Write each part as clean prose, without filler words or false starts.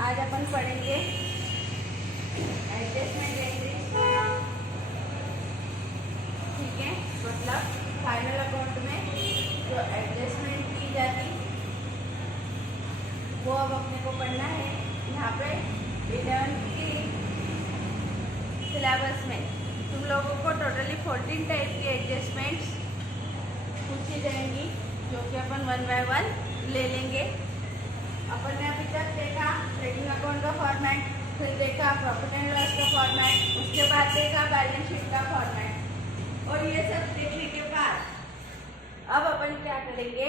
आज अपन पढ़ेंगे adjustment entry. ठीक है, मतलब फाइनल अकाउंट में जो एडजस्टमेंट की जाती वो अब अपने को पढ़ना है। यहाँ पे 11th की सिलेबस में तुम लोगों को टोटली 14 टाइप की एडजस्टमेंट्स पूछी जाएंगी, जो कि अपन 1 बाय 1 ले लेंगे। अपन ने अभी तक देखा ट्रेडिंग अकाउंट का फॉर्मेट, फिर देखा प्रॉफिट एंड लॉस का फॉर्मेट, उसके बाद देखा बैलेंस शीट का फॉर्मेट। और ये सब देखने के बाद अब अपन क्या करेंगे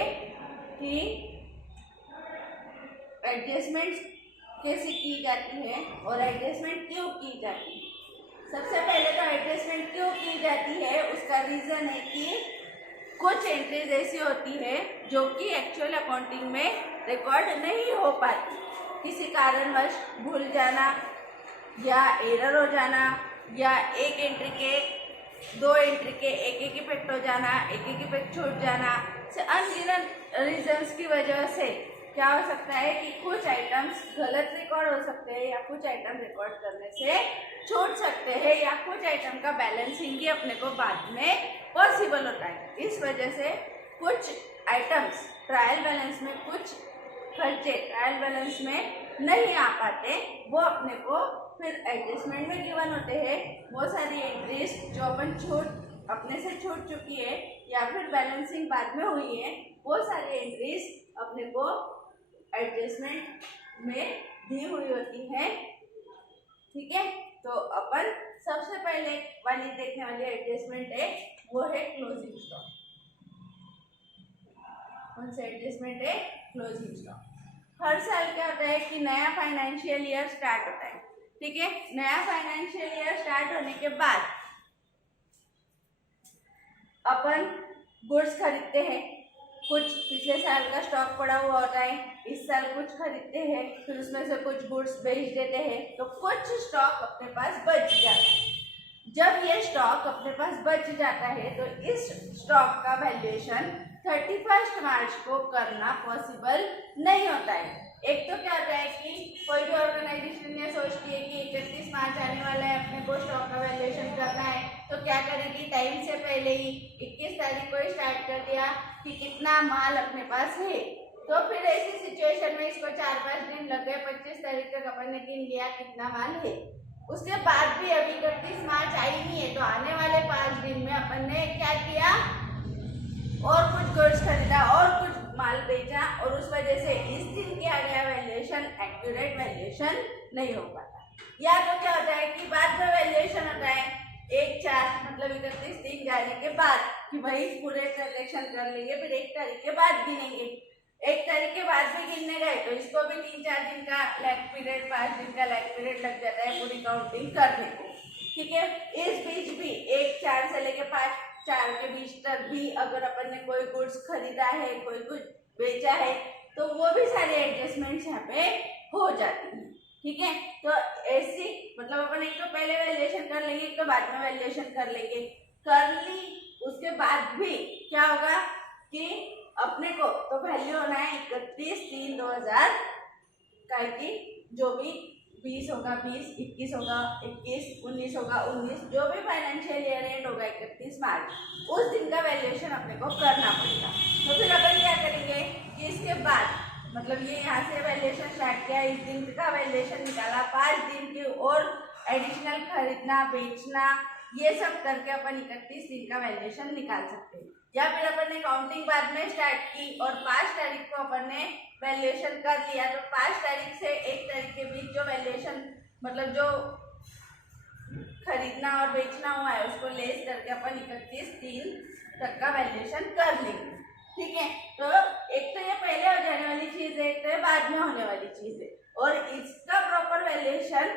कि एडजस्टमेंट्स कैसे की जाती है और एडजस्टमेंट क्यों की जाती है। सबसे पहले तो एडजस्टमेंट क्यों की जाती है उसका रीज़न है कि कुछ एंट्रीज ऐसी होती है जो कि एक्चुअल अकाउंटिंग में रिकॉर्ड नहीं हो पाती, किसी कारणवश भूल जाना या एरर हो जाना या एक एंट्री के 2 एंट्री के एक इफेक्ट हो जाना, एक इफेक्ट छूट जाना से अनगिनत रीजंस की वजह से क्या हो सकता है कि कुछ आइटम्स गलत रिकॉर्ड हो सकते हैं या कुछ आइटम रिकॉर्ड करने से छूट सकते हैं या कुछ आइटम का बैलेंसिंग ही अपने को बाद में पॉसिबल होता है। इस वजह से कुछ आइटम्स ट्रायल बैलेंस में, कुछ खर्चे ट्रायल बैलेंस में नहीं आ पाते, वो अपने को फिर एडजस्टमेंट में गिवन होते हैं। वो सारी एंट्रीज जो अपन अपने से छूट चुकी है या फिर बैलेंसिंग बाद में हुई है, वो सारी एंट्रीज अपने को एडजस्टमेंट में दी हुई होती है। ठीक है, तो अपन सबसे पहले वाली देखने वाली एडजस्टमेंट है वो है क्लोजिंग स्टॉक। कौन सा एडजस्टमेंट है? Closing stock. हर साल क्या होता है कि नया फाइनेंशियल ईयर स्टार्ट होता है। ठीक है, नया फाइनेंशियल ईयर स्टार्ट होने के बाद अपन गुड्स खरीदते हैं। कुछ पिछले साल का स्टॉक पड़ा हुआ होता है, इस साल कुछ खरीदते हैं, फिर उसमें से कुछ गुड्स बेच देते हैं, तो कुछ स्टॉक अपने पास बच जाता है। जब ये स्टॉक अपने पास बच जाता है तो इस स्टॉक का वैल्यूएशन 31 मार्च को करना पॉसिबल नहीं होता है। एक तो क्या होता है कि कोई भी ऑर्गेनाइजेशन ये सोचती है कि 31 मार्च आने वाला है, अपने को स्टॉक का वैल्यूएशन करना है, तो क्या करेगी, टाइम से पहले ही 21 तारीख को स्टार्ट कर दिया कि कितना माल अपने पास है। तो फिर ऐसी सिचुएशन में इसको 4-5 दिन लग गए, 25 तारीख तक अपन ने गिन लिया कितना माल है। उसके बाद भी अभी 31 मार्च आई नहीं है, तो आने वाले 5 दिन में अपन ने क्या किया, और कुछ गुड्स खरीदा और कुछ माल बेचा, और उस वजह से इस दिन किया गया वैल्यूएशन एक्यूरेट वैल्यूएशन नहीं हो पाता। या तो क्या होता है कि बाद में वैल्यूएशन होता है 1/4 मतलब 31 दिन जाने के बाद कि भाई पूरे ट्रांजेक्शन कर लेंगे, फिर 1 तारीख के बाद गिनेंगे। 1 तारीख के बाद भी गिनने गए तो इसको भी 3-4 दिन का लैग पीरियड, 5 दिन का लैग पीरियड लग जाता है पूरी काउंटिंग करने को। ठीक है, इस बीच भी 1/4 से लेके 5/4 के बीच तक भी अगर अपन ने कोई गुड्स खरीदा है, कोई कुछ बेचा है, तो वो भी सारे एडजस्टमेंट्स यहाँ पे हो जाती हैं। ठीक है, तो ऐसी मतलब अपन एक तो पहले वैल्यूएशन कर लेंगे, एक तो बाद में वैल्यूएशन कर लेंगे। कर ली उसके बाद भी क्या होगा कि अपने को तो वैल्यू होना है 31/3/2000 का, कि जो भी 20 होगा 20, 21 होगा 21, 19 होगा 19, जो भी फाइनेंशियल ईयर एंड होगा 31 मार्च, उस दिन का वैल्यूएशन अपने को करना पड़ेगा। तो फिर अपन क्या करेंगे कि इसके बाद मतलब ये यहाँ से वैल्यूएशन स्टार्ट किया, इस दिन का वैल्यूएशन निकाला, 5 दिन की और एडिशनल खरीदना बेचना ये सब करके अपन 31 दिन का वैल्यूएशन निकाल सकते हैं। या फिर अपन ने काउंटिंग बाद में स्टार्ट की और 5 तारीख को अपन ने वैल्यूएशन कर लिया, तो 5 तारीख से 1 तारीख के बीच जो वैल्यूएशन मतलब जो खरीदना और बेचना हुआ है उसको लेस करके अपन 31/3 तक का वैल्यूएशन कर लेंगे। ठीक है, तो एक तो ये पहले हो जाने वाली चीज है, एक तो ये बाद में होने वाली चीज है, और इसका प्रॉपर वैल्यूएशन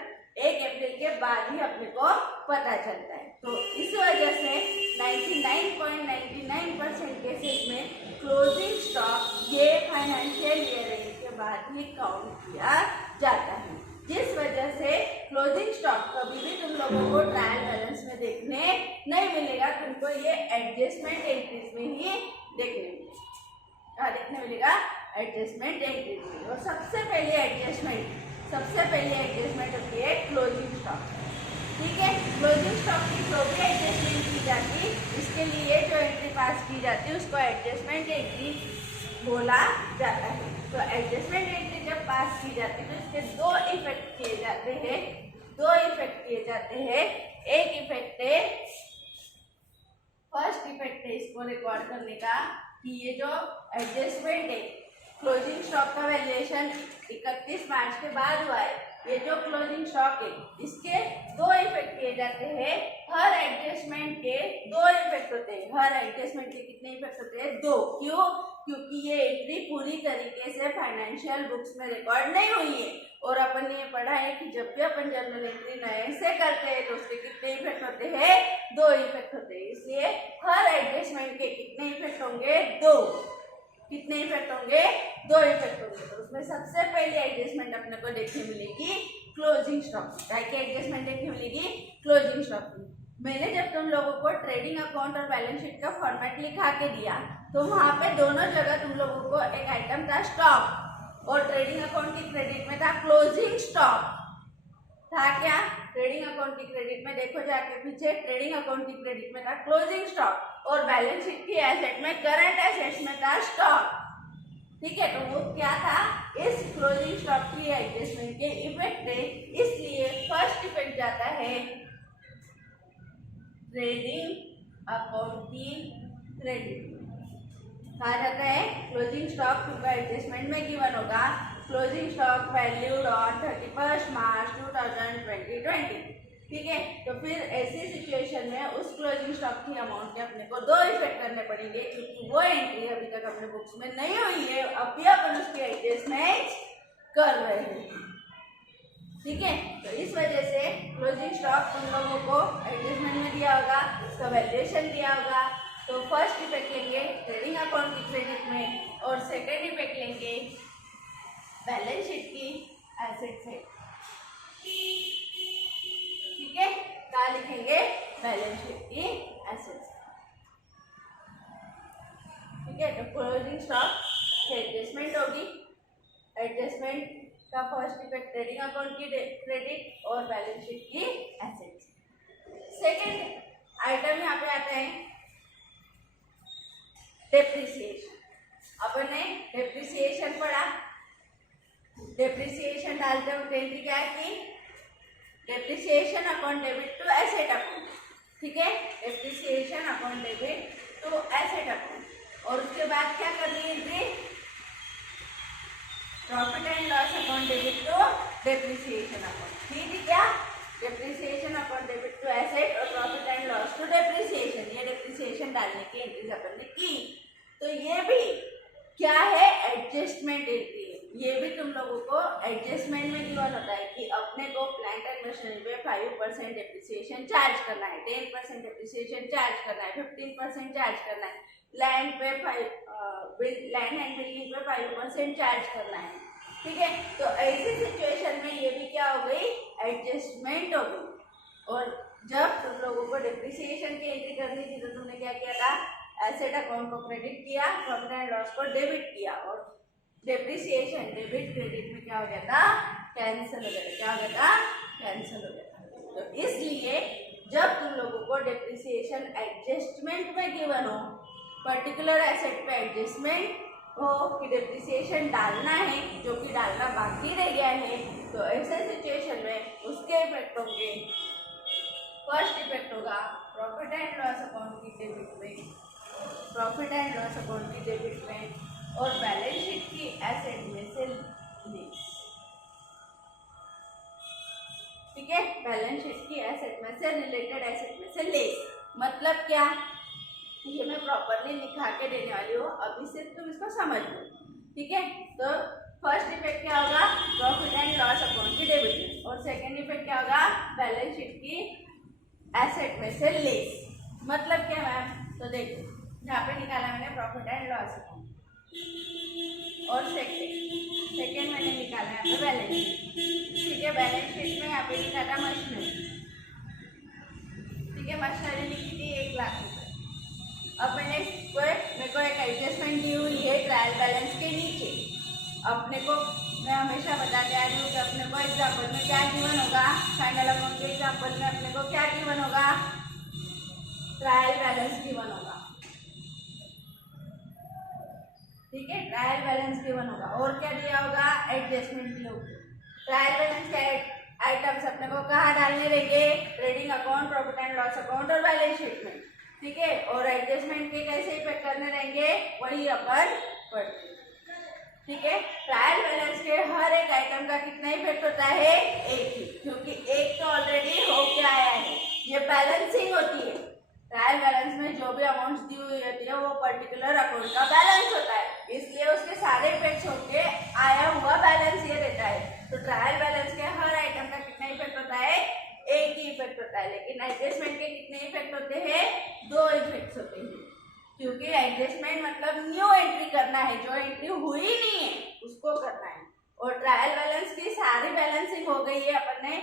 1 अप्रैल के बाद ही अपने को पता चलता है। तो इस वजह से 99.99% केसेस में क्लोजिंग स्टॉक ये फाइनेंशियल ईयर एंड के बाद ही काउंट किया जाता है, जिस वजह से क्लोजिंग स्टॉक कभी भी तुम लोगों को ट्रायल बैलेंस में देखने नहीं मिलेगा। तुमको ये एडजस्टमेंट एंट्रीज में ही देखने मिलेगा एडजस्टमेंट एंट्रीज में। और सबसे पहले एडजस्टमेंट सबसे पहले एडजस्टमेंट होती है क्लोजिंग स्टॉक। ठीक है, क्लोजिंग स्टॉक की जो भी एडजस्टमेंट की जाती है, इसके लिए जो एंट्री पास की जाती है उसको एडजस्टमेंट एंट्री बोला जाता है। तो एडजस्टमेंट एंट्री जब पास की जाती है तो इसके दो इफेक्ट किए जाते हैं। एक इफेक्ट है, फर्स्ट इफेक्ट है इसको रिकॉर्ड करने का कि ये जो एडजस्टमेंट है, क्लोजिंग स्टॉक का वैल्यूएशन 31 मार्च के बाद हुआ है। ये जो क्लोजिंग स्टॉक है इसके दो इफेक्ट किए जाते हैं। हर एडजस्टमेंट के दो इफेक्ट होते हैं। हर एडजस्टमेंट के कितने इफेक्ट होते हैं? दो। क्यों? क्योंकि ये एंट्री पूरी तरीके से फाइनेंशियल बुक्स में रिकॉर्ड नहीं हुई है। और अपन ने ये पढ़ा है कि जब भी अपन जर्नल एंट्री नए से करते हैं तो उसके कितने इफेक्ट होते हैं? दो इफेक्ट होते हैं। इसलिए हर एडजस्टमेंट के कितने इफेक्ट होंगे? दो। कितने इफेक्ट होंगे? दो इफेक्ट होंगे। तो उसमें सबसे पहले एडजस्टमेंट अपने को देखने मिलेगी क्लोजिंग स्टॉक। क्या की एडजस्टमेंट देखने मिलेगी? क्लोजिंग स्टॉक की। मैंने जब तुम लोगों को ट्रेडिंग अकाउंट और बैलेंस शीट का फॉर्मेट लिखा के दिया तो वहां पे दोनों जगह तुम लोगों को एक आइटम था स्टॉक, और ट्रेडिंग अकाउंट की क्रेडिट में था क्लोजिंग स्टॉक। था क्या? ट्रेडिंग अकाउंट की क्रेडिट में देखो जाके पीछे, ट्रेडिंग अकाउंट की क्रेडिट में था क्लोजिंग स्टॉक, और बैलेंस शीट की एसेट में करंट एसेट्स में था स्टॉक। ठीक है, तो वो क्या था? इस क्लोजिंग स्टॉक की एडजस्टमेंट के इफेक्ट है। इसलिए फर्स्ट इफेक्ट जाता है ट्रेडिंग अकाउंट की क्रेडिट। कहा जाता है क्लोजिंग स्टॉक का एडजस्टमेंट में गिवन होगा क्लोजिंग स्टॉक वैल्यूड ऑन 31 मार्च 2020। ठीक है, तो फिर ऐसी सिचुएशन में उस क्लोजिंग स्टॉक की अमाउंट के अपने को दो इफेक्ट करने पड़ेंगे, क्योंकि वो एंट्री अभी तक अपने बुक्स में नहीं हुई है। अभी अपन उसकी एडजस्टमेंट कर रहे हैं। ठीक है, तो इस वजह से क्लोजिंग स्टॉक तुम लोगों को एडजस्टमेंट में दिया होगा, उसका वैल्यूएशन दिया होगा। तो फर्स्ट इफेक्ट लेंगे ट्रेडिंग अकाउंट की क्रेडिट में, और सेकेंड इफेक्ट लेंगे बैलेंस शीट की एसेट से। ठीक है, क्या लिखेंगे? बैलेंस शीट की एसेट्स। ठीक है, तो क्लोजिंग स्टॉक की एडजस्टमेंट होगी। एडजस्टमेंट का फर्स्ट इफेक्ट ट्रेडिंग अकाउंट की क्रेडिट और बैलेंस शीट की एसेट्स। सेकेंड आइटम यहाँ पे आता है डेप्रिसिएशन। अपन ने डेप्रिसिएशन पढ़ा। डेप्रिसिएशन डालते वक्त एंट्री क्या थी? Depreciation account debit to asset account. ठीक है, depreciation account debit to asset account. और उसके बाद क्या करनी है entry? Profit and loss account debit to depreciation account. ठीक है क्या? Depreciation account debit to asset और profit and loss to depreciation, ये डेप्रिसिएशन डालने की एंट्रीज अपन ने की। तो ये भी क्या है? Adjustment entry. ये भी तुम लोगों को एडजस्टमेंट में गिवन होता है कि अपने को प्लांट एंड मशीनरी पे 5% डेप्रिसिएशन चार्ज करना है, 10% डेप्रिसिएशन चार्ज करना है, 15% चार्ज करना है, लैंड पे लैंड एंड बिल्डिंग पे 5% चार्ज करना है। ठीक है, तो ऐसी सिचुएशन में ये भी क्या हो गई? एडजस्टमेंट हो गई। और जब तुम लोगों को डेप्रिसिएशन की एंट्री करनी थी तो तुमने क्या किया था? एसेट अकाउंट को क्रेडिट किया, प्रॉफिट एंड लॉस को डेबिट किया, और डेप्रिसिएशन डेबिट क्रेडिट में क्या हो गया था? कैंसिल हो गया था। क्या हो गया था? कैंसिल हो गया था। तो इसलिए जब तुम लोगों को डेप्रिसिएशन एडजस्टमेंट में गिवन हो, पर्टिकुलर एसेट पे एडजस्टमेंट हो कि डेप्रिसिएशन डालना है जो कि डालना बाकी रह गया है, तो ऐसे सिचुएशन में उसके इफेक्ट होंगे। फर्स्ट इफेक्ट होगा प्रॉफिट एंड लॉस अकाउंट की डेबिट में, प्रॉफिट एंड लॉस अकाउंट की डेबिट में, और बैलेंस शीट की एसेट में से लेस। ठीक है, बैलेंस शीट की एसेट में से रिलेटेड एसेट में से लेस मतलब क्या? ये मैं प्रॉपरली लिखा के देने वाली हूँ, अभी सिर्फ तुम इसको समझ लो। ठीक है, तो फर्स्ट इफेक्ट क्या होगा? प्रॉफिट एंड लॉस अकाउंट की डेबिट में, और सेकेंड इफेक्ट क्या होगा? बैलेंस शीट की एसेट में से लेस। मतलब क्या मैम? तो देखो यहाँ पे निकाला मैंने प्रॉफिट एंड लॉस अकाउंट, और सेकेंड मैंने निकाला यहाँ पे बैलेंस शीट। ठीक है, बैलेंस शीट में यहाँ पे लिखा था मशीनरी। ठीक है, मशीनरी लिखी थी 1 लाख रुपए। अब मेरे को एक एडजस्टमेंट दी हुई है ट्रायल बैलेंस के नीचे। अपने को मैं हमेशा बताते आ रही हूँ कि अपने को एग्जाम्पल में क्या गिवन होगा, फाइनल अकाउंट के एग्जाम्पल में अपने को क्या गिवन होगा, ट्रायल बैलेंस गिवन होगा। ठीक है, ट्रायल बैलेंस गिवन होगा। और क्या दिया होगा, एडजस्टमेंट दिया होगा। ट्रायल बैलेंस के आइटम्स अपने को कहाँ डालने रहेंगे, trading account, profit and loss account और बैलेंस शीट में। ठीक है, और एडजस्टमेंट के कैसे इफेक्ट करने रहेंगे वही अपन पढ़ते। ठीक है, ट्रायल बैलेंस के हर एक आइटम का कितना इफेक्ट होता है, एक ही, क्योंकि एक तो ऑलरेडी हो क्या आया है, ये बैलेंसिंग होती है। ट्रायल बैलेंस में जो भी अमाउंट्स दी हुई होती है वो पर्टिकुलर अकाउंट का बैलेंस होता है, इसलिए उसके सारे इफेक्ट्स होके आया हुआ बैलेंस ये रहता है। तो ट्रायल बैलेंस के हर आइटम का कितना इफेक्ट होता है, एक ही इफेक्ट होता है। लेकिन एडजस्टमेंट के कितने इफेक्ट होते हैं, दो इफेक्ट्स होते हैं, क्योंकि एडजस्टमेंट मतलब न्यू एंट्री करना है, जो एंट्री हुई नहीं है उसको करना है। और ट्रायल बैलेंस की सारी बैलेंसिंग हो गई है, अपन ने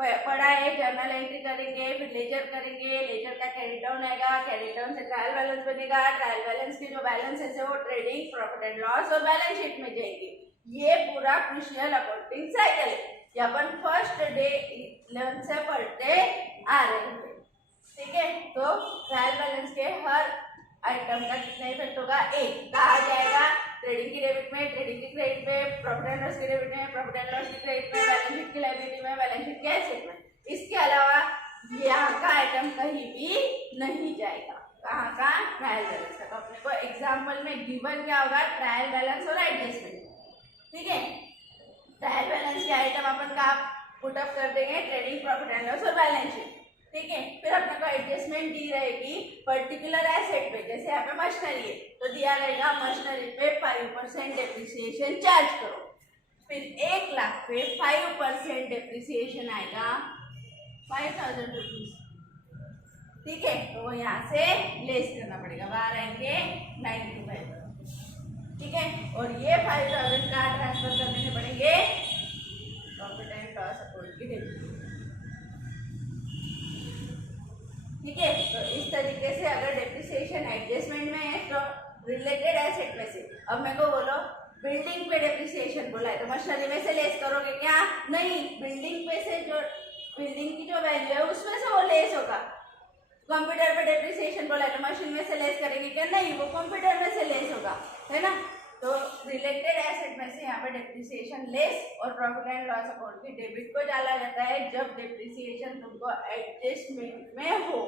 पढ़ा है। जर्नल एंट्री करेंगे, फिर लेजर करेंगे, लेजर का क्रेडिट डाउन आएगा, क्रेडिट डाउन से ट्रायल बैलेंस बनेगा, ट्रायल बैलेंस के जो बैलेंस है वो ट्रेडिंग, प्रॉफिट एंड लॉस और बैलेंस शीट में जाएंगे। ये पूरा क्रूशियल अकाउंटिंग साइकिल है, ये अपन फर्स्ट डे 11 से पढ़ते आ रहे हैं। ठीक है, तो ट्रायल बैलेंस के हर आइटम का कितना इफेक्ट होगा, एक। कहा जाएगा, ट्रेडिंग की डेबिट में, ट्रेडिंग की क्रेडिट में, प्रॉफिट एंड लॉस की डेबिट में, प्रॉफिट एंड लॉस की क्रेडिट में, बैलेंस शीट की लायबिलिटी में, बैलेंस शीट के एसेट में। इसके अलावा यहाँ का आइटम कहीं भी नहीं जाएगा। कहाँ का, ट्रायल बैलेंस का। तो अपने को एग्जाम्पल में गिवन क्या होगा, ट्रायल बैलेंस और एडजस्टमेंट। ठीक है, ट्रायल बैलेंस के आइटम अपन का पुटअप कर देंगे, ट्रेडिंग, प्रॉफिट एंड लॉस और बैलेंस शीट। ठीक है, फिर अपने को एडजस्टमेंट दी रहेगी पर्टिकुलर एसेट पे, जैसे यहाँ पे मशीनरी है तो दिया रहेगा मशीनरी पे 5% डेप्रिसिएशन चार्ज करो। फिर 1 लाख पे 5% डेप्रिसिएशन आएगा 5000 रुपीज। ठीक है, तो वो यहाँ से लेस करना पड़ेगा, बाहर आएंगे 95। ठीक है, और ये 5000 का ट्रांसफर करने पड़ेंगे प्रॉफिट एंड लॉस अकाउंट की डेबिट। ठीक है, तो इस तरीके से अगर डेप्रिसिएशन एडजस्टमेंट में है तो रिलेटेड एसेट में से, अब मेरे को बोलो बिल्डिंग पे डेप्रिसिएशन बोला है तो मशीनरी में से लेस करोगे क्या, नहीं, बिल्डिंग पे से जो बिल्डिंग की जो वैल्यू है उसमें से वो लेस होगा। कंप्यूटर पे डेप्रिसिएशन बोला है तो मशीन में से लेस करेंगे क्या, नहीं, वो कंप्यूटर में से लेस होगा, है ना। तो रिलेटेड एसेट में से यहाँ पे डेप्रिसिएशन लेस और प्रॉफिट एंड लॉस अकाउंट की डेबिट को डाला जाता है जब डेप्रिसिएशन तुमको एडजस्टमेंट में हो।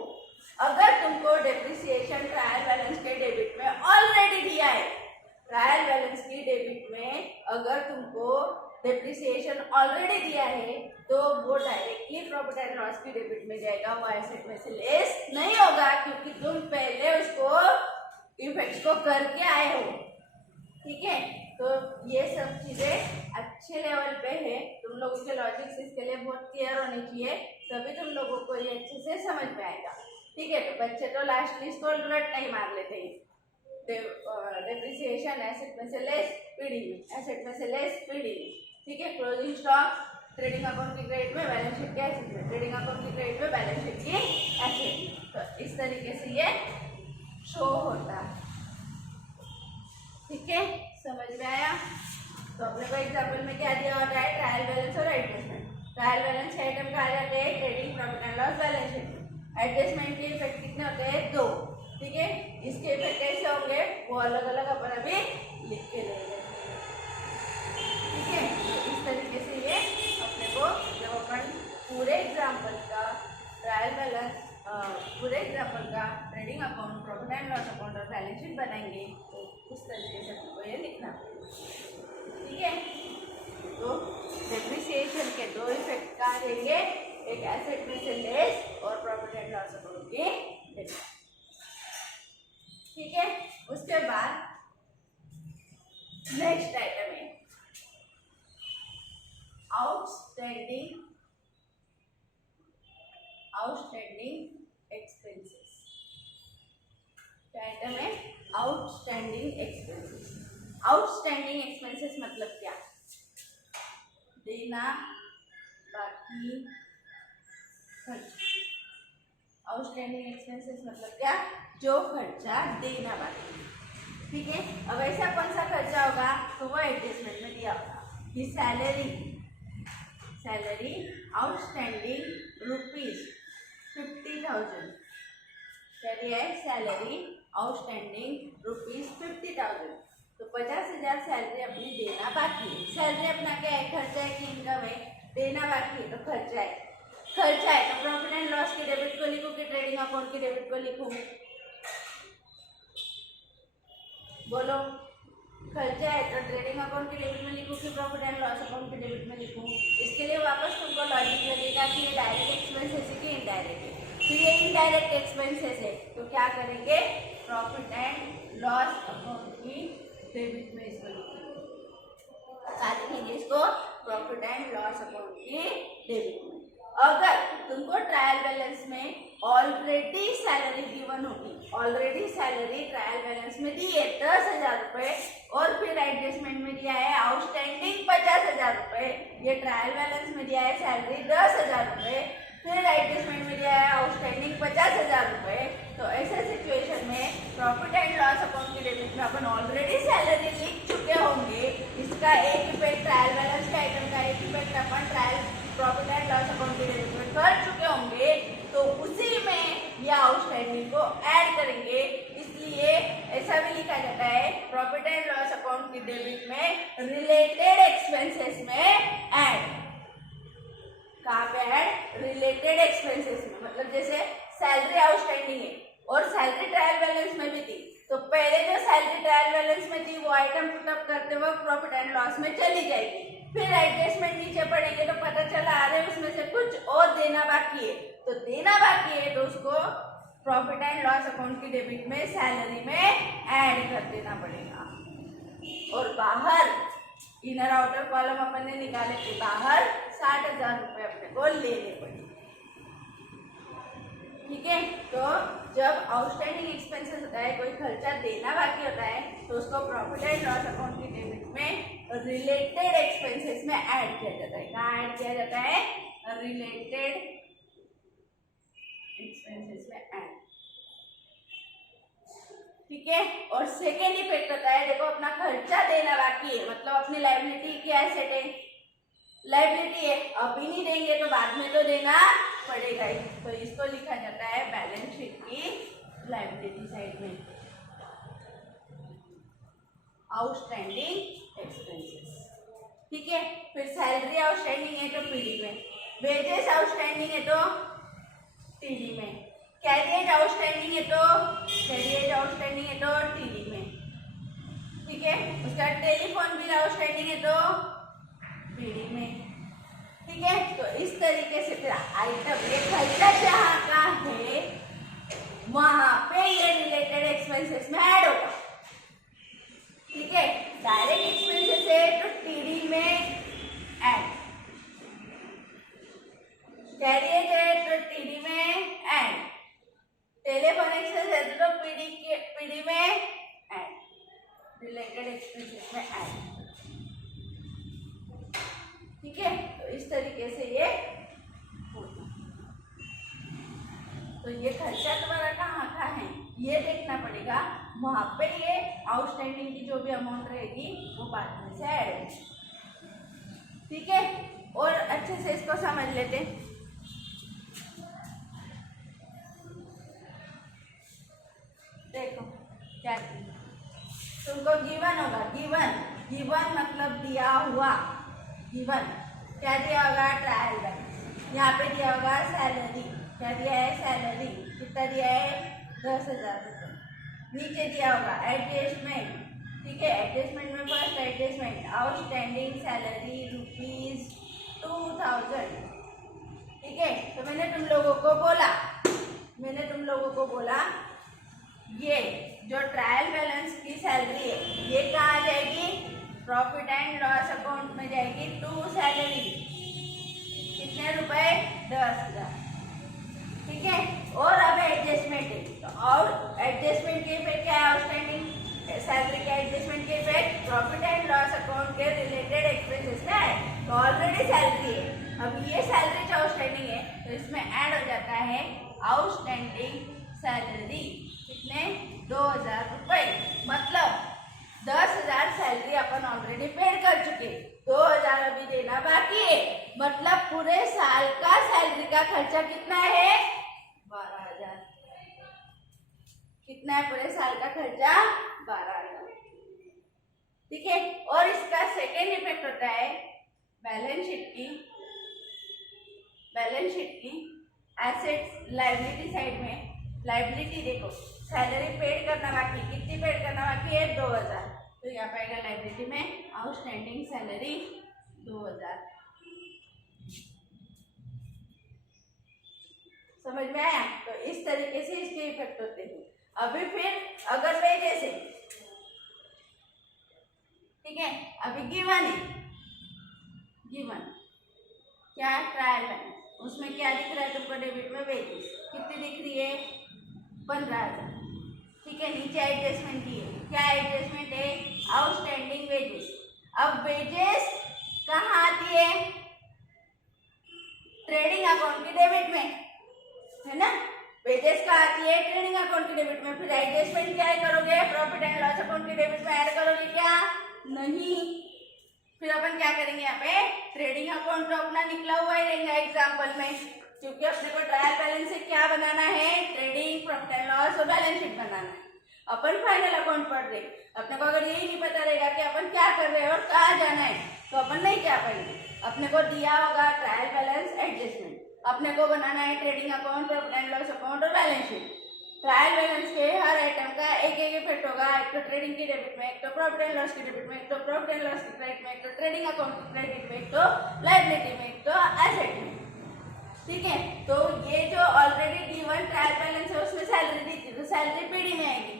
अगर तुमको डेप्रिसिएशन ट्रायल बैलेंस के डेबिट में ऑलरेडी दिया है, ट्रायल बैलेंस की डेबिट में अगर तुमको डेप्रिसिएशन ऑलरेडी दिया है तो वो डायरेक्टली प्रॉफिट एंड लॉस की डेबिट में जाएगा, वो एसेट में से लेस नहीं होगा, क्योंकि तुम पहले उसको इफेक्ट्स को करके आए हो। ठीक है, तो ये सब चीजें अच्छे लेवल पे है, तुम लोगों के लॉजिक्स इसके लिए बहुत क्लियर होने चाहिए, तभी तुम लोगों को ये अच्छे से समझ में आएगा। ठीक है, तो बच्चे तो लास्ट इसको रट नहीं मार लेते हैं। डेप्रिसिएशन एसेट में से लेस पीडी, एसेट में से लेस पीडी। ठीक है, क्लोजिंग स्टॉक ट्रेडिंग अकाउंट की क्रेडिट में, बैलेंस शीट के एसेट में, ट्रेडिंग अकाउंट की क्रेडिट में, बैलेंस शीट की एसेट में। तो इस तरीके से ये शो होता है। ठीक है, समझ में आया। तो अपने को एग्जाम्पल में क्या दिया होता है, ट्रायल बैलेंस और एडजस्टमेंट। ट्रायल बैलेंस के आइटम कहा जाते हैं trading, profit and loss, balance sheet. Adjustment के इफेक्ट कितने होते हैं, 2। ठीक है, इसके इफेक्ट कैसे होंगे वो अलग अलग अपन अभी लिख के लेंगे। ठीक है, तो इस तरीके से ये अपने को जब अपन पूरे एग्जाम्पल का ट्रायल बैलेंस, पूरे एग्जाम्पल का trading account, profit and loss account और बैलेंस शीट बनाएंगे तो उस तरीके से आपको ये लिखना पड़ेगा। ठीक है, तो डेप्रिसिएशन के 2 इफेक्ट कहाँ देंगे, एक एसेट में से लेस और प्रॉफिट एंड लॉस अकाउंट की डेबिट। ठीक है, उसके बाद नेक्स्ट आइटम है आउटस्टैंडिंग एक्सपेंसेस। क्या आइटम है, आउटस्टैंडिंग एक्सपेंसेस। आउटस्टैंडिंग एक्सपेंसेस मतलब क्या, देना बाकी खर्च। आउटस्टैंडिंग एक्सपेंसेस मतलब क्या, जो खर्चा देना बाकी। ठीक है, अब ऐसा कौन सा खर्चा होगा तो वो एडजस्टमेंट में दिया होगा। कि सैलरी आउटस्टैंडिंग ₹50,000। क्या दिया है? Salary outstanding ₹50,000। तो 50,000 सैलरी अपनी देना बाकी है। सैलरी अपना क्या है? खर्चा है कि इनकम है? देना बाकी है तो खर्चा है। खर्चा है तो प्रॉफिट एंड लॉस के डेबिट को लिखूं कि ट्रेडिंग अकाउंट के डेबिट को लिखूं? बोलो। खर्चा है तो ट्रेडिंग अकाउंट के डेबिट में लिखूं कि प्रॉफिट एंड लॉस अकाउंट के डेबिट में लिखूं? इसके लिए वापस तुमको लॉजिक लगेगा कि ये डायरेक्ट एक्सपेंसेस है कि इनडायरेक्ट है। तो ये इनडायरेक्ट एक्सपेंसेस है तो क्या करेंगे? प्रॉफिट एंड लॉस अकाउंट की डेबिट में इसको लिखेंगे। क्या लिखेंगे इसको? प्रॉफिट एंड लॉस अकाउंट की डेबिट में। अगर तुमको ट्रायल बैलेंस में ऑलरेडी सैलरी गिवन होगी, ऑलरेडी सैलरी ट्रायल बैलेंस में दी है 10,000 रुपए और फिर एडजस्टमेंट में दिया है आउटस्टैंडिंग 50,000 रुपए, ये ट्रायल बैलेंस में दिया है सैलरी 10,000 रुपए, फिर एडजस्टमेंट में दिया है आउटस्टैंडिंग 50,000 रुपए, तो ऐसे सिचुएशन में प्रॉफिट एंड लॉस अकाउंट के डेबिट में अपन ऑलरेडी सैलरी लिख चुके होंगे। इसका एक इफेक्ट ट्रायल बैलेंस के आइटम का एक effect upon trial profit and loss account के डेबिट में कर चुके होंगे, तो उसी में या आउटस्टैंडिंग को ऐड करेंगे। इसलिए ऐसा भी लिखा जाता है प्रॉफिट एंड लॉस अकाउंट की डेबिट में रिलेटेड एक्सपेंसेस में ऐड। कहाँ पे ऐड? रिलेटेड एक्सपेंसेस में। मतलब जैसे सैलरी आउटस्टैंडिंग है और सैलरी ट्रायल बैलेंस में भी थी, तो पहले जो सैलरी ट्रायल बैलेंस में थी वो आइटम पुटअप करते वक्त प्रॉफिट एंड लॉस में चली जाएगी। फिर एडजस्टमेंट नीचे पड़ेंगे तो पता चला अरे उसमें से कुछ और देना बाकी है, तो देना बाकी है तो उसको प्रॉफिट एंड लॉस अकाउंट की डेबिट में सैलरी में ऐड कर देना पड़ेगा। और बाहर इनर आउटर कॉलम अपन ने निकाले थे, बाहर 60,000 रुपए अपने को लेने पड़ेंगे। ठीक है, तो जब आउटस्टैंडिंग एक्सपेंसेस होता है, कोई खर्चा देना बाकी होता है, तो उसको प्रॉफिट एंड लॉस अकाउंट की डेबिट में रिलेटेड एक्सपेंसेस में ऐड किया जाता है। कहाँ ऐड किया जाता है? रिलेटेड एक्सपेंसेस में ऐड। ठीक है, और सेकेंड इफेक्ट होता है, देखो अपना खर्चा देना बाकी है, मतलब अपनी लायबिलिटी क्या एसेट है? लायबिलिटी है, अभी नहीं देंगे तो बाद में तो देना पड़ेगा ही, तो इसको लिखा जाता है बैलेंस शीट की लायबिलिटी साइड में आउटस्टैंडिंग एक्सपेंसेस। ठीक है, फिर सैलरी आउटस्टैंडिंग है तो पीडी में, वेजेस आउटस्टैंडिंग है तो टीडी में, कैरियज आउटस्टैंडिंग है तो टीडी में। ठीक है, उसका टेलीफोन बिल आउटस्टैंडिंग है तो पीडी में। ठीक है, तो इस तरीके से फिर आइटम ये खर्चा जहाँ का है वहां पे ये रिलेटेड एक्सपेंसेस में ऐड होगा। ठीक है, डायरेक्ट एक्सपेंसेस है तो टीडी में ऐड, कैरियज है तो टीडी में ऐड, टेलीफोन एक्सपेंस है तो पीडी में ऐड, रिलेटेड एक्सपेंसेस में ऐड। ठीक है, तो इस तरीके से ये होता। तो ये खर्चा तुम्हारा कहाँ का है ये देखना पड़ेगा, वहां पे ये आउटस्टैंडिंग की जो भी अमाउंट रहेगी वो बाद में से ऐड होगी। ठीक है, और अच्छे से इसको समझ लेते। देखो क्या तुमको गिवन होगा, गिवन मतलब दिया हुआ, गिवन क्या दिया होगा? Trial balance. यहाँ पे दिया होगा सैलरी, क्या दिया है? सैलरी कितना दिया है? 10,000 रुपये। नीचे दिया होगा एडजस्टमेंट। ठीक है, एडजस्टमेंट में फर्स्ट एडजस्टमेंट आउटस्टैंडिंग सैलरी ₹2,000। ठीक है, तो मैंने तुम लोगों को बोला ये जो ट्रायल बैलेंस की सैलरी है ये कहाँ जाएगी? प्रॉफिट एंड लॉस अकाउंट में जाएगी टू सैलरी। कितने रुपए? 10,000। ठीक है, और अब एडजस्टमेंट है, तो और एडजस्टमेंट के इफेक्ट क्या है? आउटस्टैंडिंग सैलरी के एडजस्टमेंट के effect profit and loss account के रिलेटेड एक्सपेंसेस में है। तो ऑलरेडी सैलरी है, अब ये सैलरी जो आउटस्टैंडिंग है तो इसमें ऐड हो जाता है आउटस्टैंडिंग सैलरी। कितने? 2,000 रुपए। मतलब 10,000 सैलरी अपन ऑलरेडी पेड कर चुके, 2,000 देना बाकी है। मतलब पूरे साल का सैलरी का खर्चा कितना है? 12,000। कितना है पूरे साल का खर्चा? 12,000। ठीक है। और इसका सेकेंड इफेक्ट होता है बैलेंस शीट की एसेट्स लायबिलिटी साइड में। लायबिलिटी देखो, सैलरी पेड करना बाकी, कितनी पेड करना बाकी है? 2,000। तो यहाँ पे आएगा लायबिलिटी में आउटस्टैंडिंग सैलरी 2,000। समझ में आया? तो इस तरीके से इसके इफेक्ट होते हैं। अभी फिर अगर वेजेस है, ठीक है, अभी गिवन क्या? Trial balance. उसमें क्या दिख रहा है तुमको? डेबिट में वेजेस कितनी दिख रही है? 15,000। ठीक है। नीचे एडजस्टमेंट की है। क्या एडजस्टमेंट है? Outstanding wages. अब वेजेस कहाँ आती है? ट्रेडिंग अकाउंट की डेबिट में, है ना? वेजेस कहाँ आती है? ट्रेडिंग अकाउंट की डेबिट में। फिर एडजस्टमेंट क्या करोगे? प्रॉफिट एंड लॉस अकाउंट की डेबिट में ऐड करोगे क्या? नहीं। फिर अपन क्या करेंगे? यहाँ पे ट्रेडिंग अकाउंट तो अपना निकला हुआ ही रहेगा एग्जाम्पल में, क्योंकि अपने को ट्रायल बैलेंस से क्या बनाना है? ट्रेडिंग, प्रॉफिट एंड लॉस और बैलेंस शीट बनाना है। अपन फाइनल अकाउंट पढ़ रहे, अपने को अगर यही नहीं पता रहेगा कि अपन क्या कर रहे हैं और कहाँ जाना है, तो अपन नहीं क्या पढ़ेंगे। अपने को दिया होगा ट्रायल बैलेंस, एडजस्टमेंट, अपने को बनाना है trading account, profit and loss account और बैलेंस शीट। ट्रायल बैलेंस के हर आइटम का एक एक इफेक्ट होगा। एक तो ट्रेडिंग की डेबिट में, एक तो प्रॉफिट एंड लॉस की डेबिट में, एक तो प्रॉफिट एंड लॉस की क्रेडिट में, एक तो ट्रेडिंग अकाउंट की क्रेडिट में, एक तो लायबिलिटी में, एक तो एसेट में। ठीक है। तो ये जो ऑलरेडी गिवन ट्रायल बैलेंस है उसमें सैलरी दी थी, तो सैलरी पीडी में आएगी।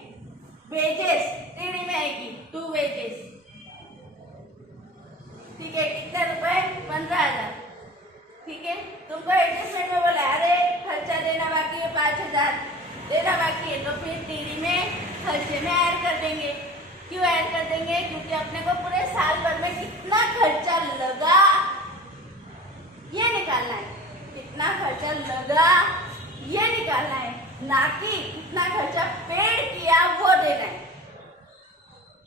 वेजेस टीडी में आएगी, 2 वेजेस। ठीक है। कितने रुपए? 15,000। ठीक है। तुमको एडजस्टमेंट में बोला अरे खर्चा देना बाकी है 5,000 देना बाकी है, तो फिर टीडी में खर्चे में ऐड कर देंगे। क्यों ऐड कर देंगे? क्योंकि अपने को पूरे साल भर में कितना खर्चा लगा ये निकालना है। कितना खर्चा लगा ये निकालना है, ना कि कितना खर्चा पेड किया वो देना है।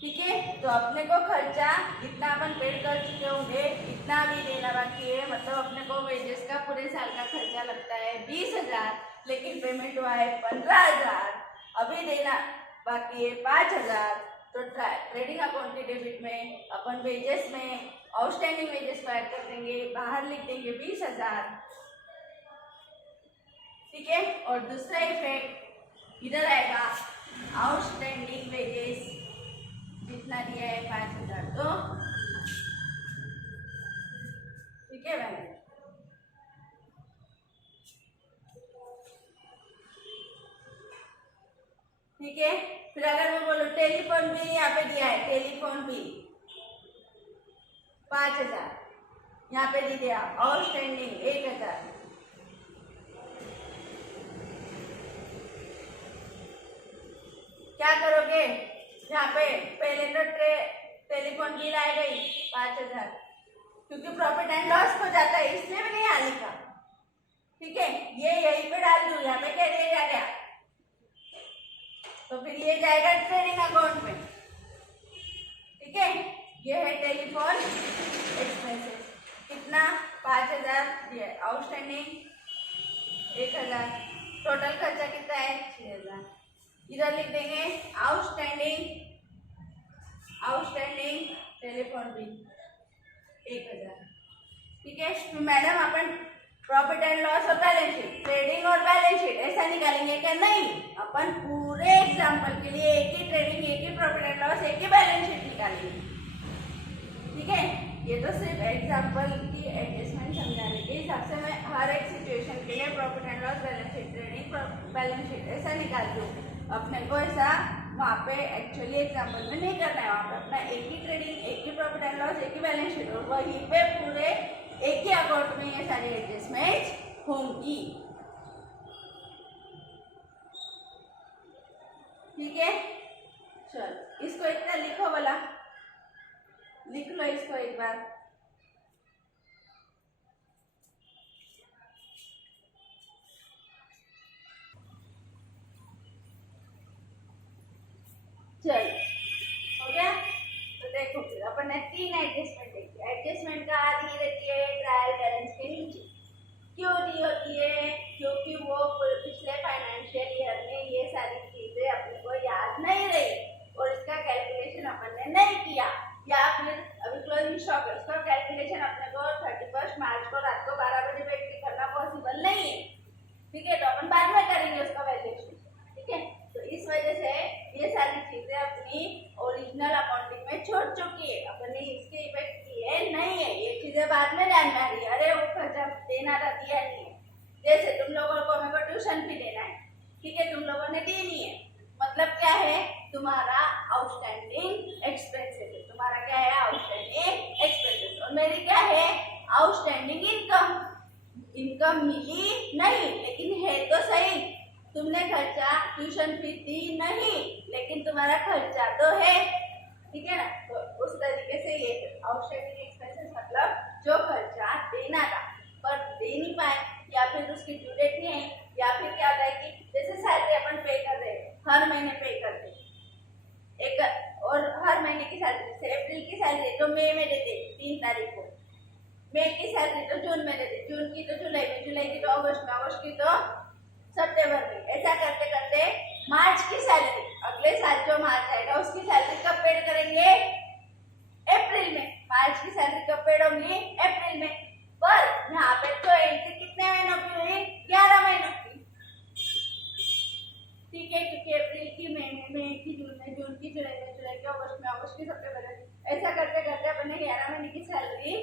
ठीक है। तो अपने को खर्चा जितना अपन पेड कर चुके होंगे इतना भी देना बाकी है। मतलब अपने को वेजेस का पूरे साल का खर्चा लगता है 20,000, लेकिन पेमेंट हुआ है 15,000, अभी देना बाकी है 5,000। तो ट्रेडिंग अकाउंट के डेबिट में अपन वेजेस में आउटस्टैंडिंग वेजेस को ऐड कर देंगे, बाहर लिख देंगे 20,000। ठीक है। और दूसरा इफेक्ट इधर आएगा, आउटस्टैंडिंग वेजेस जितना दिया है 5,000, तो ठीक है भाई। ठीक है। फिर अगर मैं बोलूं टेलीफोन बिल यहाँ पे दिया है, टेलीफोन बिल 5,000 यहाँ पे दे दिया, आउटस्टैंडिंग 1,000। क्या करोगे? यहाँ पे पहले तो टेलीफोन बिल आ गई 5,000, क्योंकि प्रॉफिट एंड लॉस हो जाता है इसलिए भी नहीं आने का। ठीक है। ये यहीं पे डाल दूं, यहाँ पे क्या दिया गया, तो फिर ये जाएगा ट्रेडिंग अकाउंट में। ठीक है। ये है टेलीफोन एक्सपेंसेस, कितना? 5,000 दिया, आउटस्टैंडिंग 1,000, टोटल खर्चा कितना है? 6,000। इधर लिख देंगे आउटस्टैंडिंग टेलीफोन बिल 1,000। ठीक है। तो madam upon profit and loss और बैलेंस शीट, ट्रेडिंग और बैलेंस शीट ऐसा निकालेंगे क्या? नहीं, अपन पूरे एग्जाम्पल के लिए एक ही ट्रेडिंग, एक ही प्रॉफिट एंड लॉस, एक ही बैलेंस शीट निकालेंगे। ठीक है। ये तो सिर्फ एग्जाम्पल की एडजस्टमेंट समझाने के हिसाब से मैं हर एक सिचुएशन के लिए profit and loss, balance sheet, trading, balance sheet ऐसा निकालती हूँ। अपने को ऐसा वहाँ पे एक्चुअली एग्जाम्पल में नहीं करना है। वहाँ पे अपना एक ही ट्रेडिंग, एक ही प्रॉफिट एंड लॉस, एक ही बैलेंस शीट, और वहीं पे पूरे एक ही अकाउंट में ये सारी एडजस्टमेंट होंगी। ठीक है। चलो इसको इतना लिखो वाला, लिख लो इसको एक बार। चलो हो गया। तो देखो फिर अपन ने 3 एडजस्टमेंट देखी। एडजस्टमेंट का आधी रहती छोड़ चुकी है, अपन ने इसके इफेक्ट किए नहीं है, ये चीजें बाद में ध्यान में आ रही है। अरे वो खर्चा देना था, दिया नहीं है। जैसे तुम लोगों को मेरे को ट्यूशन फी देना है, ठीक है, तुम लोगों ने दी नहीं है, मतलब क्या है, तुम्हारा आउटस्टैंडिंग एक्सपेंसेस है। तुम्हारा क्या है, आउटस्टैंडिंग एक्सपेंसेस। और मेरी क्या है, आउटस्टैंडिंग इनकम। इनकम मिली नहीं, लेकिन है तो सही, तुमने खर्चा ट्यूशन फी दी नहीं, लेकिन तुम्हारा खर्चा तो है, ठीक है ना। तो उस तरीके से ये आउटस्टैंडिंग एक्सपेंसेस मतलब जो खर्चा देना था पर दे नहीं पाए, या फिर उसकी ड्यू डेट नहीं है, या फिर क्या होता है कि जैसे सैलरी अपन पे कर रहे हैं, हर महीने पे करते हैं एक, और हर महीने की सैलरी, जैसे अप्रैल की सैलरी तो मई में देते 3 तारीख को, मई की सैलरी तो जून में देते, जून की तो जुलाई में, जुलाई की तो अगस्त में, अगस्त की तो सितंबर में। ऐसा करते करते मार्च की सैलरी, अगले साल जो मार्च आएगा उसकी सैलरी कब पेड करेंगे, अप्रैल में। मार्च की सैलरी कब पेड होगी, अप्रैल में। पर यहाँ पे तो एंट्री कितने महीनों की हुई, 11 महीनों की, ठीक है, क्योंकि अप्रैल की मई में, मई की जून में, जून की जुलाई में, जुलाई की अगस्त में, अगस्त की सितंबर में। ऐसा करते करते अपन ने 11 महीने की सैलरी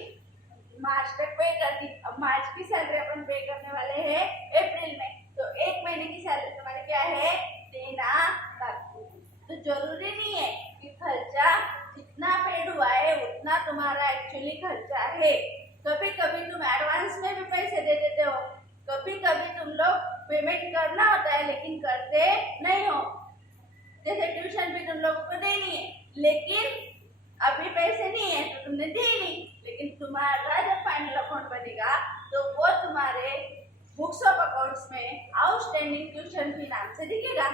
मार्च तक पे कर दी। अब मार्च की सैलरी अपन पे करने वाले हैं अप्रैल में, तो 1 महीने की सैलरी तुम्हारी क्या है, देना बाकी। तो जरूरी नहीं है कि खर्चा जितना पेड हुआ है उतना तुम्हारा एक्चुअली खर्चा है। कभी कभी तुम एडवांस में भी पैसे दे देते हो, कभी कभी तुम लोग पेमेंट करना होता है लेकिन करते नहीं हो। जैसे ट्यूशन भी तुम लोगों को देनी है, लेकिन अभी पैसे नहीं है तो तुमने दी नहीं, लेकिन तुम्हारा जब फाइनल अकाउंट बनेगा तो वो तुम्हारे बुक्स ऑफ अकाउंट्स में आउटस्टैंडिंग ट्यूशन फी नाम से दिखेगा,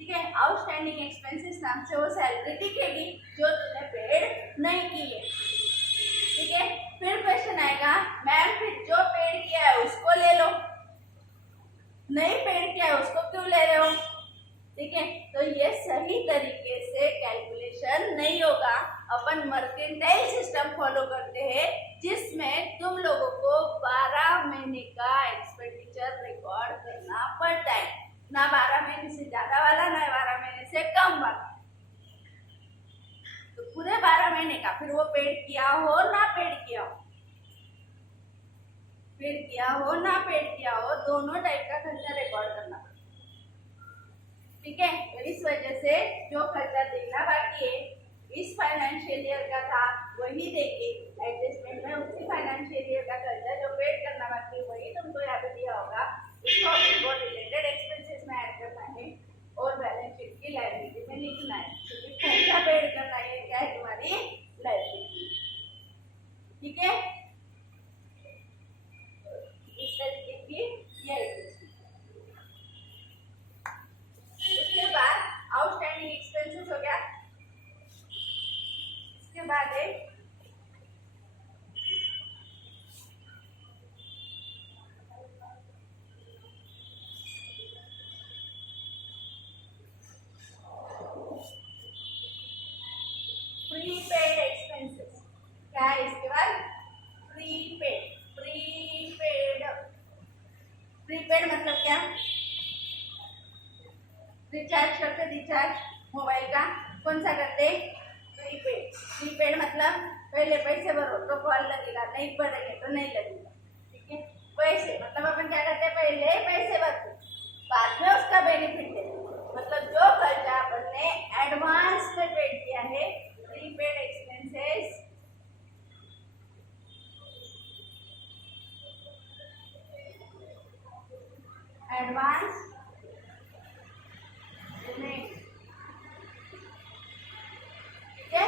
ठीक है, आउटस्टैंडिंग एक्सपेंसेस नाम से वो सैलरी दिखेगी जो तुमने पेड नहीं की है, ठीक है। फिर क्वेश्चन आएगा, मैम फिर जो पेड किया है उसको ले लो, नहीं पेड किया है उसको क्यों ले रहे हो, ठीक है। तो ये सही तरीके से कैलकुलेशन नहीं होगा। अपन मर्केंटाइल सिस्टम फॉलो करते हैं जिसमें तुम लोगों को 12 महीने का एक्सपेंडिचर रिकॉर्ड करना पड़ता है, ना 12 महीने से ज्यादा वाला, ना 12 महीने से कम वाला। तो पूरे 12 महीने का, फिर वो पेड किया हो ना पेड किया हो, पेड किया हो ना पेड किया हो, दोनों टाइप का खर्चा रिकॉर्ड करना पड़ता है, ठीक है। तो इस वजह से जो खर्चा देना बाकी है इस फाइनेंशियल ईयर का था वही देंगे, एडजस्टमेंट में उसी फाइनेंशियल ईयर का खर्चा जो पेड करना बाकी है वही तुमको यहाँ पे दिया होगा, उसको रिलेटेड एक्सपेंसेस में ऐड करना है और बैलेंस शीट की लायबिलिटी में लिखना है, क्योंकि खर्चा पेड करना है क्या है, तुम्हारी लायबिलिटी, ठीक है। इस तरीके की ये उसके बाद आउटस्टैंडिंग एक्सपेंसेस हो गया। इसके बाद है प्रीपेड एक्सपेंसेस। क्या है इसके बाद, प्रीपेड। प्रीपेड, प्रीपेड मतलब क्या, रिचार्ज करते, रिचार्ज मोबाइल का कौन सा करते, प्रीपेड। प्रीपेड मतलब पहले पैसे भरो तो कॉल लगेगा, नहीं भरेंगे तो नहीं लगेगा, ठीक है। पैसे मतलब अपन क्या करते हैं, पहले पैसे भरते, बाद में उसका बेनिफिट देते, मतलब जो खर्चा अपन ने एडवांस में पेड किया है, प्रीपेड एक्सपेंसेस एडवांस में, ठीक है,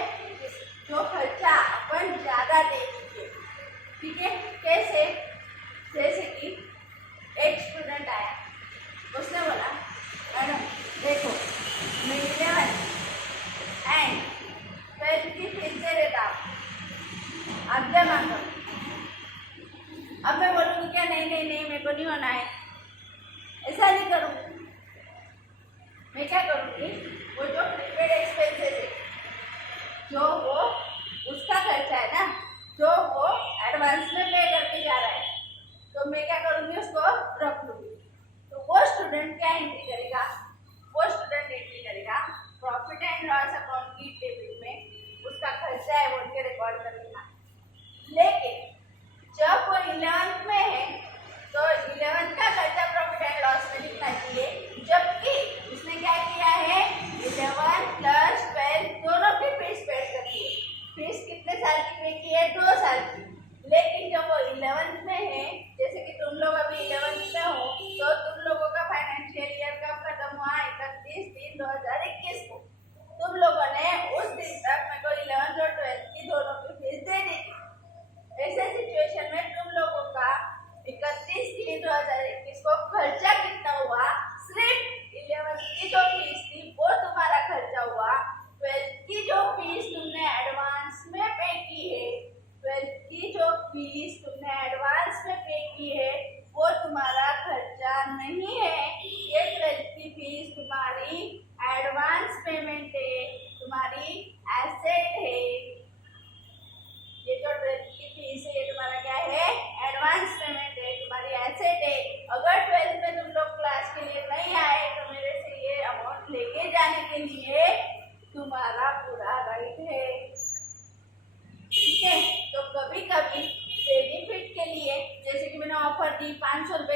जो खर्चा अपन ज्यादा दे दीजिए, ठीक है। कैसे, जैसे कि एक स्टूडेंट आया, उसने बोला मैडम देखो मैं 11 एंड 12 की फीस दे देता हूँ, आप जमा करो। अब मैं बोलूँगी क्या, नहीं नहीं नहीं मेरे को नहीं होना है, ऐसा नहीं करूँगी। मैं क्या करूँगी, वो जो प्रीपेड एक्सपेंसेस है, जो वो उसका खर्चा है ना, जो वो एडवांस में पे करके जा रहा है, तो मैं क्या करूँगी, उसको रख लूँगी। तो वो स्टूडेंट क्या एंट्री करेगा, वो स्टूडेंट एंट्री करेगा प्रॉफिट एंड लॉस अकाउंट की टेबल में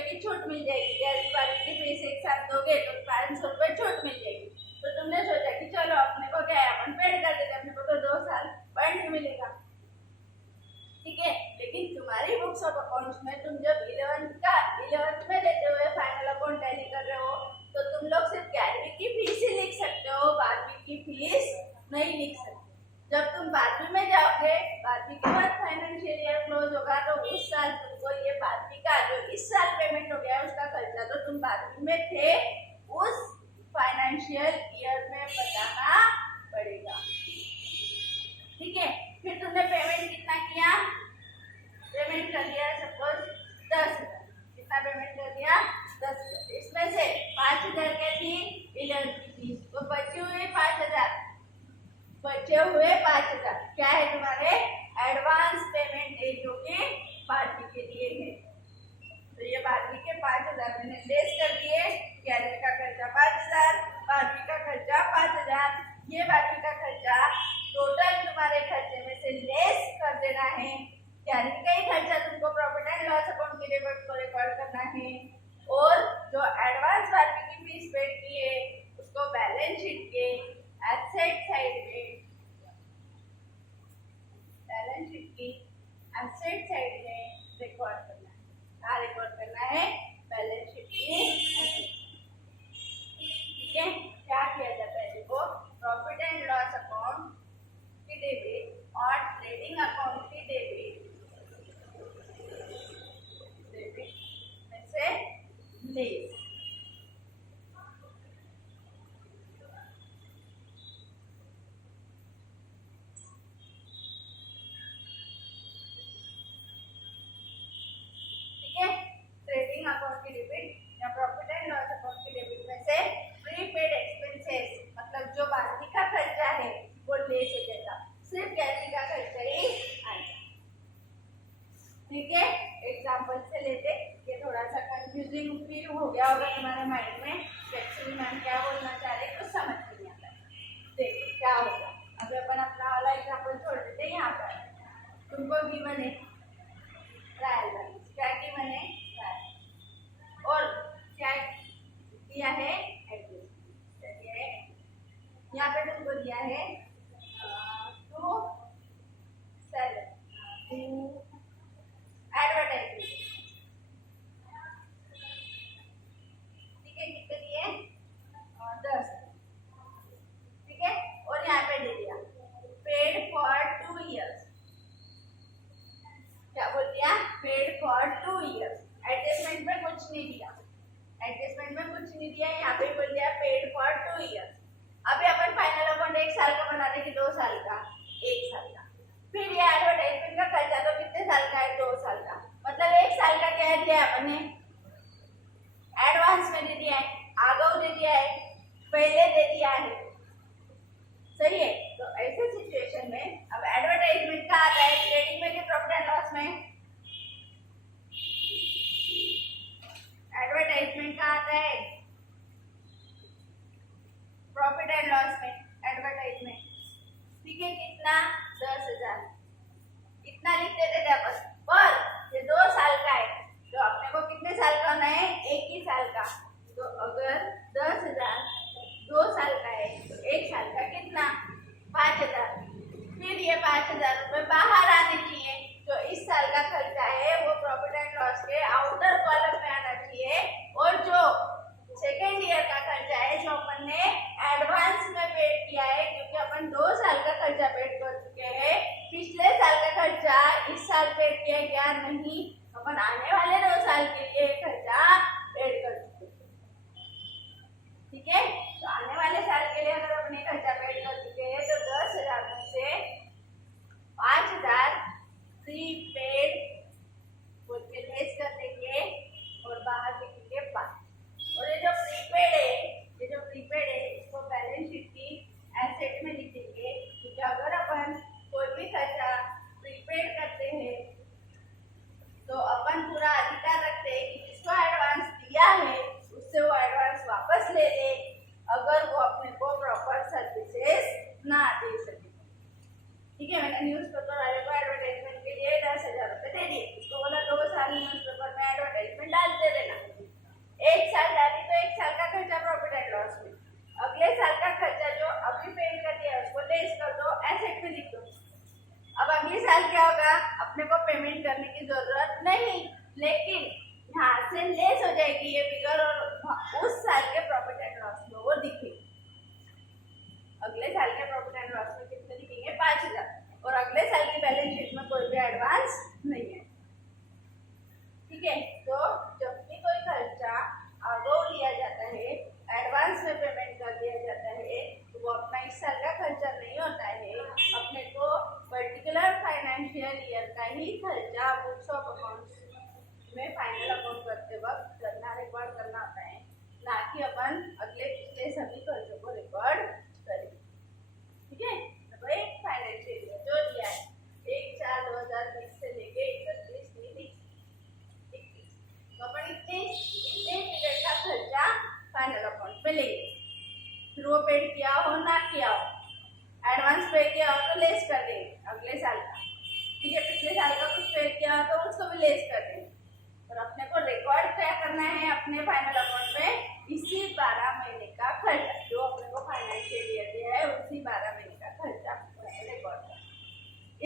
की छूट मिल जाएगी। 11वीं की फीस एक साथ दोगे तो 500 रुपए छूट मिल जाएगी। तो तुमने सोचा कि चलो अपने को क्या है, अपन पेड कर देते, अपने को तो 2 साल पॉइंट मिलेगा, ठीक है। लेकिन तुम्हारी बुक्स ऑफ अकाउंट्स में तुम जब 11th में देते हुए फाइनल अकाउंट टैली कर रहे हो तो तुम लोग सिर्फ 11वीं की फीस ही लिख सकते हो, 12वीं की फीस नहीं लिख सकते। जब तुम 12वीं में जाओगे, 12वीं के बाद फाइनेंशियल ईयर क्लोज होगा तो उस साल तुमको ये 12वीं का जो इस साल पेमेंट हो गया उसका खर्चा तो तुम 12वीं में थे उस फाइनेंशियल ईयर में बताना पड़ेगा, ठीक है। फिर तुमने पेमेंट कितना किया, पेमेंट कर दिया सपोज 10,000, कितना पेमेंट कर दिया 10,000, इसमें से 5,000 क्या थी 11th की फीस, तो बचे हुए 5,000 क्या है तुम्हारे एडवांस पेमेंट है जो कि 12वीं के लिए है। तो ये 12वीं के 5,000 मैंने लेस कर दिए, 11वीं का खर्चा 5,000, 12वीं का खर्चा 5,000, ये 12वीं का खर्चा टोटल तुम्हारे खर्चे में से लेस कर देना है। 11वीं का ही खर्चा तुमको प्रॉफिट एंड लॉस अकाउंट की डेबिट को रिकॉर्ड करना है और जो एडवांस 12वीं की फीस पेड की है उसको बैलेंस शीट के एसेट साइड में, बैलेंस शीट की एसेट साइड में रिकॉर्ड करना है। क्या रिकॉर्ड करना है, बैलेंस शीट की, ठीक है। क्या किया जाता है, देखो प्रॉफिट एंड लॉस अकाउंट की डेबिट और ट्रेडिंग अकाउंट की डेबिट में से लेस, ट्रेडिंग अकाउंट की डेबिट या प्रॉफिट एंड लॉस अकाउंट की डेबिट में से प्रीपेड एक्सपेंसेस मतलब जो 12वीं का खर्चा है वो लेस हो जाएगा, सिर्फ 11वीं का खर्चा ही आएगा, ठीक है। एग्जांपल से लेते, ये थोड़ा सा कंफ्यूजिंग फील हो गया होगा तुम्हारे माइंड में, एक्चुअली मैम क्या बोलना चाह रहे कुछ समझ नहीं आता। देखो क्या होगा, अभी अपन अपना वाला एग्जांपल छोड़ देते हैं। यहाँ पर तुमको गिवन है ट्रायल बैलेंस, क्या गिवन है ट्रायल, और क्या दिया है एडजस्टमेंट, यहाँ पे तुमको दिया है टू एडवर्टाइजमेंट, ठीक है, कितने दिए 10, ठीक है। और यहाँ पे दे दिया पेड फॉर 2 इयर्स, क्या बोल दिया पेड फॉर 2 इयर्स, एडजस्टमेंट में कुछ नहीं दिया, एडजस्टमेंट में कुछ नहीं दिया, यहाँ पे बोल दिया पेड फॉर 2 इयर्स। अभी अपन फाइनल अकाउंट 1 साल का बना रहे कि 2 साल का, 1 साल का। फिर ये एडवर्टाइजमेंट का खर्चा तो कितने साल का है 2 साल का, मतलब 1 साल का क्या दिया है अपन ने एडवांस में दे दिया है, आगे दे दिया है, पहले दे दिया है, सही है। तो ऐसे सिचुएशन में अब एडवर्टाइजमेंट का आता है ट्रेडिंग में कि प्रॉफिट एंड लॉस में, एडवर्टाइजमेंट का आता है प्रॉफिट एंड लॉस में, एडवर्टाइजमेंट, ठीक है। कितना 10,000, इतना लिख देते थे अपन, पर ये 2 साल का है तो अपने को कितने साल का होना है 1 ही साल का, तो अगर 10,000 2 साल का है तो 1 साल का कितना 5,000, फिर ये 5,000 रुपए बाहर आने चाहिए, तो इस साल का खर्चा है वो प्रॉफिट एंड लॉस के आउटर कॉलम में आना चाहिए, और जो सेकेंड ईयर का खर्चा है जो अपन ने एडवांस में पेड किया है, क्योंकि अपन 2 साल का खर्चा पेड कर चुके हैं, पिछले साल का खर्चा इस साल पेड किया गया नहीं, अपन आने वाले 2 साल के लिए खर्चा पेड कर चुके हैं, ठीक है। तो आने वाले साल के लिए अगर अपने खर्चा पेड कर चुके हैं तो 10,000 में से 5,000 प्रीपेड बोल के लेस कर देंगे और बाहर लिखेंगे 5, और ये जो प्रीपेड है, ये जो प्रीपेड है इसको बैलेंस शीट की एसेट में लिखेंगे, क्योंकि अगर अपन कोई भी खर्चा प्रीपेड करते हैं तो अपन पूरा अधिकार रखते हैं कि जिसको एडवांस दिया है उससे वो एडवांस वापस ले ले, अगर वो अपने को प्रॉपर सर्विसेज ना दे सके, ठीक है। मैंने न्यूज़पेपर वाले को एडवर्टाइजमेंट के लिए 10,000 रुपए दे दिए, उसको बोला 2 साल न्यूज़पेपर में एडवर्टाइजमेंट डालते रहना, लेस कर दो, एसेट में लिख दो। अब अगले साल क्या होगा, अपने को पेमेंट करने की जरूरत नहीं, लेकिन यहाँ से लेस हो जाएगी ये फिगर और उस साल के प्रॉफिट एंड लॉस में वो दिखेगी। अगले साल के प्रॉफिट एंड लॉस में कितने दिखेंगे, 5000, और अगले साल की बैलेंस शीट में कोई भी एडवांस नहीं है। ठीक है, तो जब भी कोई खर्चा आगे लिया जाता है, एडवांस में पेमेंट कर दिया जाता है, तो वो अपना इस साल का खर्चा नहीं होता है, अपने को पर्टिकुलर फाइनेंशियल ईयर का ही खर्चा बुक्स ऑफ अकाउंट्स में फाइनल अकाउंट करते वक्त रिकॉर्ड करना होता है, ना कि अपन अगले पिछले सभी खर्चों को रिकॉर्ड करें। ठीक है, तो भाई फाइनेंशियल ईयर जो दिया है 1/4/2020 से लेके 31/30/21, तो अपन इतने पीरियड का खर्चा फाइनल अकाउंट पे लेंगे। फिर वो पेड किया हो ना किया हो, एडवांस पे किया हो तो लेस कर देंगे अगले साल का। ठीक है, पिछले साल का कुछ पे किया हो तो उसको भी लेस कर देंगे। और अपने को रिकॉर्ड क्या करना है अपने फाइनल अकाउंट में, इसी 12 महीने का खर्चा जो अपने को फाइनेंशियल ईयर दिया है, उसी 12 महीने का खर्चा रिकॉर्ड करना।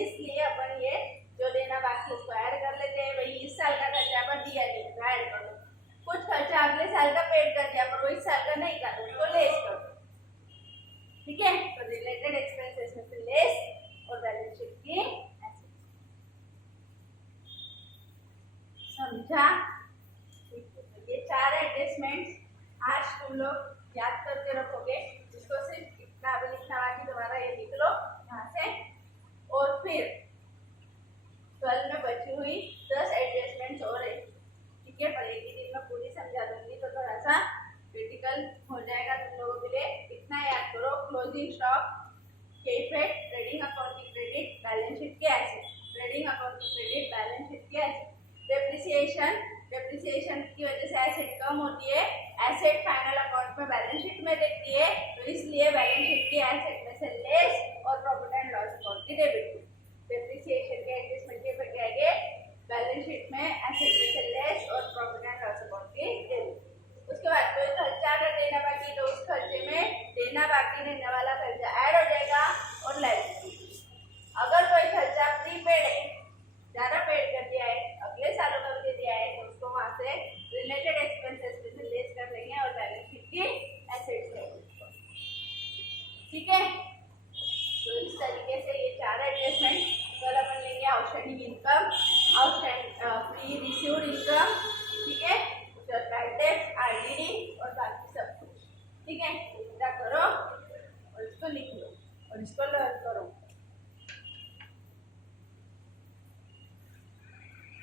इसलिए अपन ये जो देना बाकी उसको ऐड कर लेते हैं। वही इस साल का खर्चा अपन दिया नहीं तो ऐड कर दो, कुछ खर्चा अगले साल का पेड कर दिया पर वो इस साल का नहीं था तो उसको लेस कर दो। ठीक है, तो रिलेटेड एक्सपेंसेस में से लेस और बैलेंस शीट की समझा।